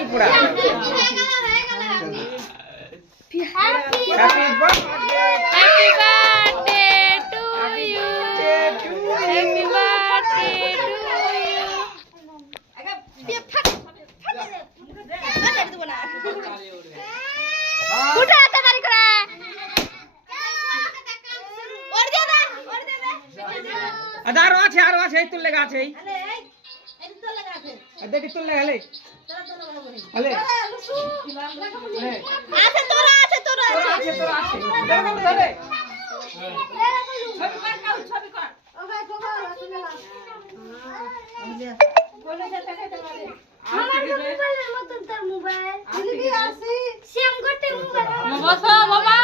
এই পুরা happy birthday Happy birthday to you. Happy birthday to you. উঠা তাড়াতাড়ি করে ওর দে না আরো আছে এই তুল লেগা আছে এই দেখি তুল লেগা হলে হলে আছে তোরা আছে দেখো ধরে আমার মোবাইলের মতন তোর মোবাইল দিবি আছে সেম করতে মোবাইল বসো বাবা